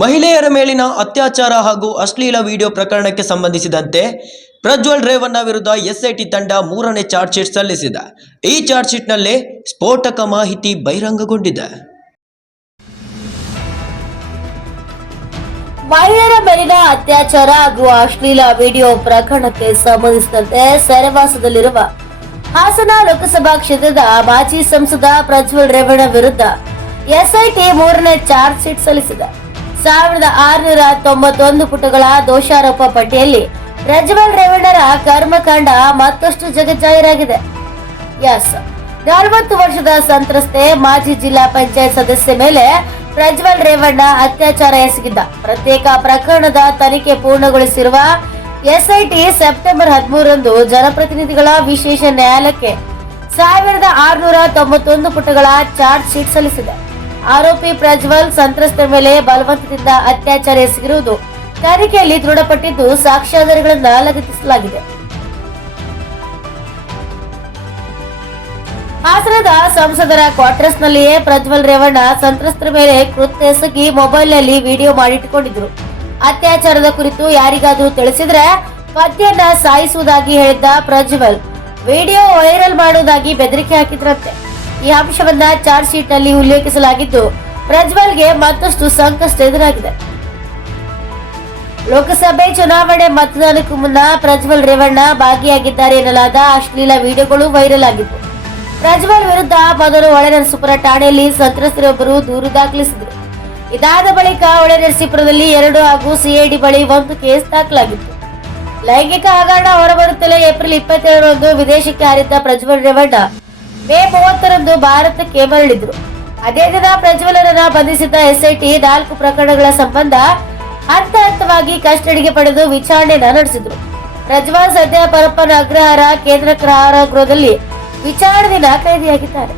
ಮಹಿಳೆಯರ ಮೇಲಿನ ಅತ್ಯಾಚಾರ ಹಾಗೂ ಅಶ್ಲೀಲ ವಿಡಿಯೋ ಪ್ರಕರಣಕ್ಕೆ ಸಂಬಂಧಿಸಿದಂತೆ ಪ್ರಜ್ವಲ್ ರೇವಣ್ಣ ವಿರುದ್ಧ ಎಸ್ಐಟಿ ತಂಡ ಮೂರನೇ ಚಾರ್ಜ್ ಶೀಟ್ ಸಲ್ಲಿಸಿದೆ. ಈ ಚಾರ್ಜ್ ಶೀಟ್ನಲ್ಲಿ ಸ್ಫೋಟಕ ಮಾಹಿತಿ ಬಹಿರಂಗಗೊಂಡಿದೆ. ಮಹಿಳೆಯರ ಮೇಲಿನ ಅತ್ಯಾಚಾರ ಹಾಗೂ ಅಶ್ಲೀಲ ವಿಡಿಯೋ ಪ್ರಕರಣಕ್ಕೆ ಸಂಬಂಧಿಸಿದಂತೆ ಸೆರೆವಾಸದಲ್ಲಿರುವ ಹಾಸನ ಲೋಕಸಭಾ ಕ್ಷೇತ್ರದ ಮಾಜಿ ಸಂಸದ ಪ್ರಜ್ವಲ್ ರೇವಣ್ಣ ವಿರುದ್ಧ ಎಸ್ಐಟಿ ಮೂರನೇ ಚಾರ್ಜ್ ಶೀಟ್ ಸಲ್ಲಿಸಿದೆ. ಸಾವಿರದ ಆರುನೂರ ತೊಂಬತ್ತೊಂದು ಪುಟಗಳ ದೋಷಾರೋಪ ಪಟ್ಟಿಯಲ್ಲಿ ಪ್ರಜ್ವಲ್ ರೇವಣ್ಣರ ಕರ್ಮಕಾಂಡ ಮತ್ತಷ್ಟು ಜಗಜ್ಜಾಹೀರಾಗಿದೆ. ಎಸ್, ನಲವತ್ತು ವರ್ಷದ ಸಂತ್ರಸ್ತೆ ಮಾಜಿ ಜಿಲ್ಲಾ ಪಂಚಾಯತ್ ಸದಸ್ಯ ಮೇಲೆ ಪ್ರಜ್ವಲ್ ರೇವಣ್ಣ ಅತ್ಯಾಚಾರ ಎಸಗಿದ್ದ. ಪ್ರತ್ಯೇಕ ಪ್ರಕರಣದ ತನಿಖೆ ಪೂರ್ಣಗೊಳಿಸಿರುವ ಎಸ್ಐಟಿ ಸೆಪ್ಟೆಂಬರ್ ಹದಿಮೂರರಂದು ಜನಪ್ರತಿನಿಧಿಗಳ ವಿಶೇಷ ನ್ಯಾಯಾಲಯಕ್ಕೆ ಸಾವಿರದ ಆರುನೂರ ತೊಂಬತ್ತೊಂದು ಪುಟಗಳ ಚಾರ್ಜ್ ಶೀಟ್ ಸಲ್ಲಿಸಿದೆ. ಆರೋಪಿ ಪ್ರಜ್ವಲ್ ಸಂತ್ರಸ್ತರ ಮೇಲೆ ಬಲವಂತದಿಂದ ಅತ್ಯಾಚಾರ ಎಸಗಿರುವುದು ತನಿಖೆಯಲ್ಲಿ ದೃಢಪಟ್ಟಿದ್ದು ಸಾಕ್ಷ್ಯಾಧಾರಗಳನ್ನು ಲಗತ್ತಿಸಲಾಗಿದೆ. ಹಾಸನದ ಸಂಸದರ ಕ್ವಾರ್ಟರ್ಸ್ನಲ್ಲಿಯೇ ಪ್ರಜ್ವಲ್ ರೇವಣ್ಣ ಸಂತ್ರಸ್ತರ ಮೇಲೆ ಕೃತ್ಯ ಎಸಗಿ ಮೊಬೈಲ್ನಲ್ಲಿ ವಿಡಿಯೋ ಮಾಡಿಟ್ಟುಕೊಂಡಿದ್ರು ಅತ್ಯಾಚಾರದ ಕುರಿತು ಯಾರಿಗಾದರೂ ತಿಳಿಸಿದ್ರೆ ಪದ್ಯನ ಸಾಯಿಸುವುದಾಗಿ ಹೇಳಿದ್ದ ಪ್ರಜ್ವಲ್. ವಿಡಿಯೋ ವೈರಲ್ ಮಾಡುವುದಾಗಿ ಬೆದರಿಕೆ ಹಾಕಿದ್ರಂತೆ. ಈ ಅಂಶವನ್ನ ಚಾರ್ಜ್ ಶೀಟ್ನಲ್ಲಿ ಉಲ್ಲೇಖಿಸಲಾಗಿದ್ದು, ಪ್ರಜ್ವಲ್ಗೆ ಮತ್ತಷ್ಟು ಸಂಕಷ್ಟ ಎದುರಾಗಿದೆ. ಲೋಕಸಭೆ ಚುನಾವಣೆ ಮತದಾನಕ್ಕೂ ಮುನ್ನ ಪ್ರಜ್ವಲ್ ರೇವಣ್ಣ ಭಾಗಿಯಾಗಿದ್ದಾರೆ ಎನ್ನಲಾದ ಅಶ್ಲೀಲ ವಿಡಿಯೋಗಳು ವೈರಲ್ ಆಗಿತ್ತು ಪ್ರಜ್ವಲ್ ವಿರುದ್ಧ ಮೊದಲು ಹೊಳೆನರಸೀಪುರ ಠಾಣೆಯಲ್ಲಿ ಸಂತ್ರಸ್ತರೊಬ್ಬರು ದೂರು ದಾಖಲಿಸಿದರು. ಇದಾದ ಬಳಿಕ ಹೊಳೆನರಸೀಪುರದಲ್ಲಿ ಎರಡು ಹಾಗೂ ಸಿಐಡಿ ಬಳಿ ಒಂದು ಕೇಸ್ ದಾಖಲಾಗಿತ್ತು. ಲೈಂಗಿಕ ಹಗರಣ ಹೊರಬರುತ್ತಲೇ ಏಪ್ರಿಲ್ ಇಪ್ಪತ್ತೆರಡರಂದು ವಿದೇಶಕ್ಕೆ ಹಾರಿದ್ದ ಪ್ರಜ್ವಲ್ ರೇವಣ್ಣ ಮೇ ಮೂವತ್ತರಂದು ಭಾರತಕ್ಕೆ ಮರಳಿದ್ರು. ಅದೇ ದಿನ ಪ್ರಜ್ವಲರನ್ನ ಬಂಧಿಸಿದ್ದ ಎಸ್ಐಟಿ ನಾಲ್ಕು ಪ್ರಕರಣಗಳ ಸಂಬಂಧ ಹಂತ ಹಂತವಾಗಿ ಕಸ್ಟಡಿಗೆ ಪಡೆದು ವಿಚಾರಣೆನ ನಡೆಸಿದ್ರು. ಪ್ರಜ್ವಲ್ ಸದ್ಯ ಪರಪ್ಪನ ಅಗ್ರಹಾರ ಕೇಂದ್ರ ಕಾರಾಗೃಹದಲ್ಲಿ ದಿನ ಕೈದಿಯಾಗಿದ್ದಾರೆ